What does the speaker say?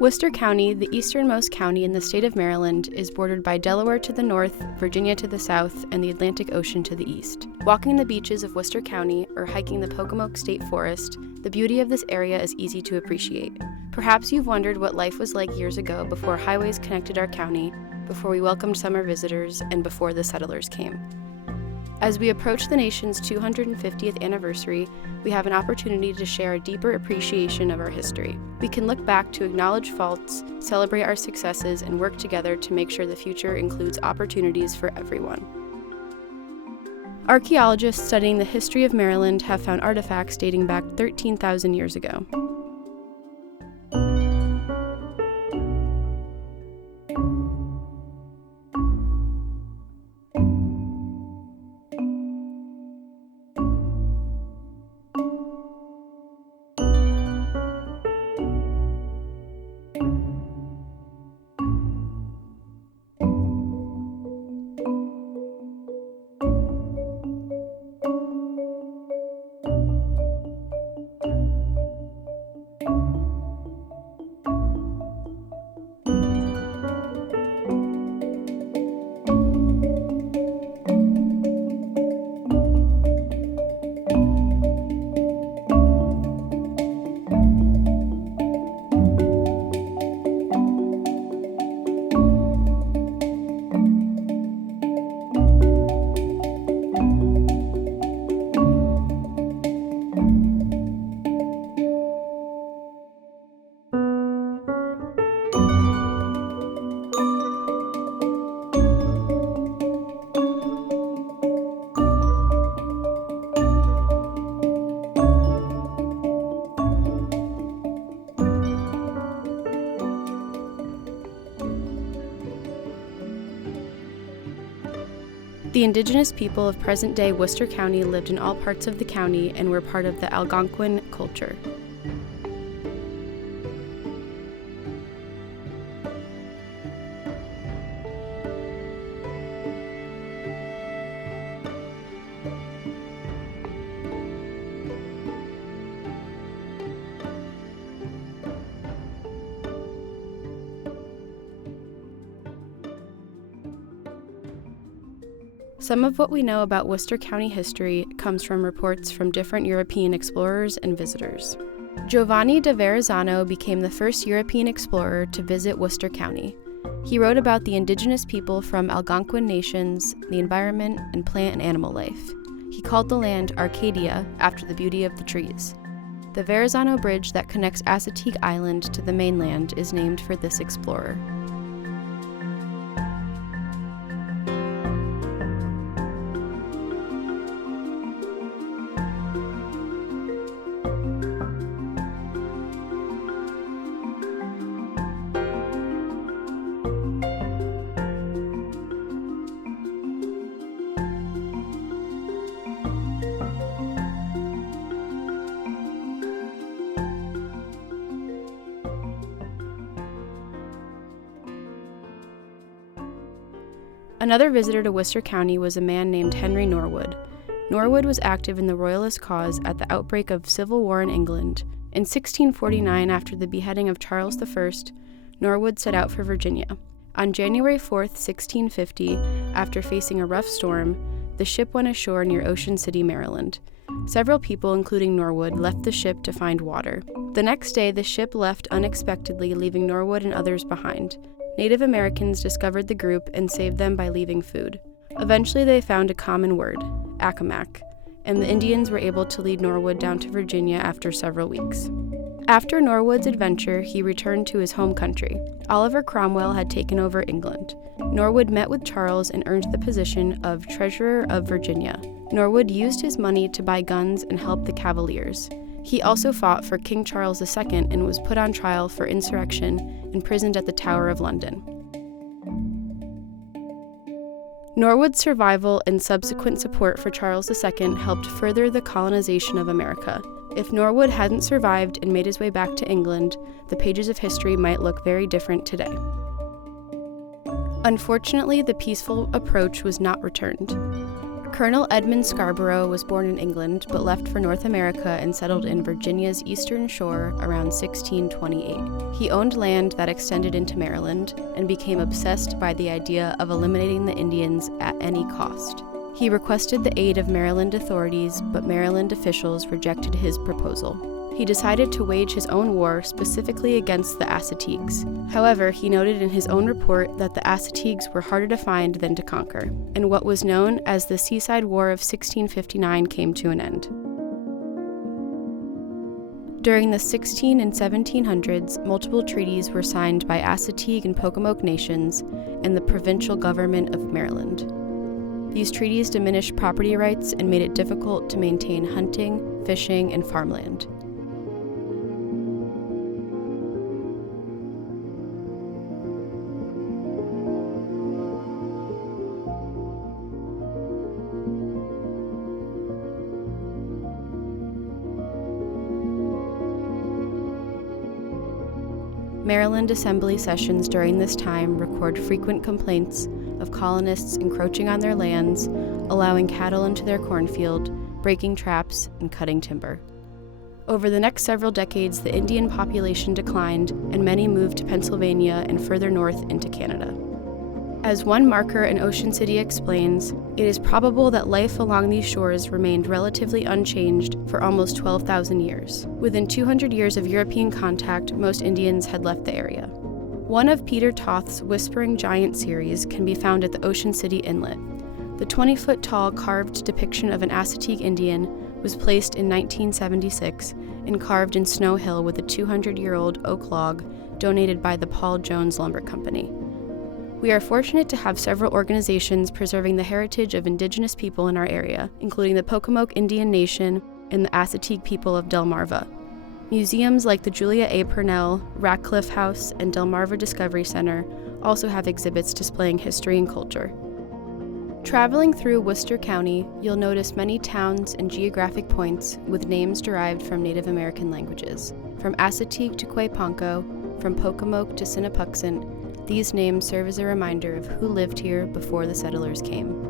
Worcester County, the easternmost county in the state of Maryland, is bordered by Delaware to the north, Virginia to the south, and the Atlantic Ocean to the east. Walking the beaches of Worcester County or hiking the Pocomoke State Forest, the beauty of this area is easy to appreciate. Perhaps you've wondered what life was like years ago before highways connected our county, before we welcomed summer visitors, and before the settlers came. As we approach the nation's 250th anniversary, we have an opportunity to share a deeper appreciation of our history. We can look back to acknowledge faults, celebrate our successes, and work together to make sure the future includes opportunities for everyone. Archaeologists studying the history of Maryland have found artifacts dating back 13,000 years ago. The indigenous people of present-day Worcester County lived in all parts of the county and were part of the Algonquin culture. Some of what we know about Worcester County history comes from reports from different European explorers and visitors. Giovanni da Verrazzano became the first European explorer to visit Worcester County. He wrote about the indigenous people from Algonquin nations, the environment, and plant and animal life. He called the land Arcadia after the beauty of the trees. The Verrazzano Bridge that connects Assateague Island to the mainland is named for this explorer. Another visitor to Worcester County was a man named Henry Norwood. Norwood was active in the Royalist cause at the outbreak of civil war in England. In 1649, after the beheading of Charles I, Norwood set out for Virginia. On January 4, 1650, after facing a rough storm, the ship went ashore near Ocean City, Maryland. Several people, including Norwood, left the ship to find water. The next day, the ship left unexpectedly, leaving Norwood and others behind. Native Americans discovered the group and saved them by leaving food. Eventually, they found a common word, Accomack, and the Indians were able to lead Norwood down to Virginia after several weeks. After Norwood's adventure, he returned to his home country. Oliver Cromwell had taken over England. Norwood met with Charles and earned the position of Treasurer of Virginia. Norwood used his money to buy guns and help the Cavaliers. He also fought for King Charles II and was put on trial for insurrection, imprisoned at the Tower of London. Norwood's survival and subsequent support for Charles II helped further the colonization of America. If Norwood hadn't survived and made his way back to England, the pages of history might look very different today. Unfortunately, the peaceful approach was not returned. Colonel Edmund Scarborough was born in England but left for North America and settled in Virginia's eastern shore around 1628. He owned land that extended into Maryland and became obsessed by the idea of eliminating the Indians at any cost. He requested the aid of Maryland authorities, but Maryland officials rejected his proposal. He decided to wage his own war specifically against the Assateagues. However, he noted in his own report that the Assateagues were harder to find than to conquer, and what was known as the Seaside War of 1659 came to an end. During the 16 and 1700s, multiple treaties were signed by Assateague and Pocomoke nations and the provincial government of Maryland. These treaties diminished property rights and made it difficult to maintain hunting, fishing, and farmland. Maryland Assembly sessions during this time record frequent complaints of colonists encroaching on their lands, allowing cattle into their cornfield, breaking traps, and cutting timber. Over the next several decades, the Indian population declined, and many moved to Pennsylvania and further north into Canada. As one marker in Ocean City explains, it is probable that life along these shores remained relatively unchanged for almost 12,000 years. Within 200 years of European contact, most Indians had left the area. One of Peter Toth's Whispering Giant series can be found at the Ocean City Inlet. The 20-foot-tall carved depiction of an Assateague Indian was placed in 1976 and carved in Snow Hill with a 200-year-old oak log donated by the Paul Jones Lumber Company. We are fortunate to have several organizations preserving the heritage of Indigenous people in our area, including the Pocomoke Indian Nation and the Assateague people of Delmarva. Museums like the Julia A. Purnell, Ratcliffe House, and Delmarva Discovery Center also have exhibits displaying history and culture. Traveling through Worcester County, you'll notice many towns and geographic points with names derived from Native American languages. From Assateague to Quayponco, from Pocomoke to Sinnapuxent, these names serve as a reminder of who lived here before the settlers came.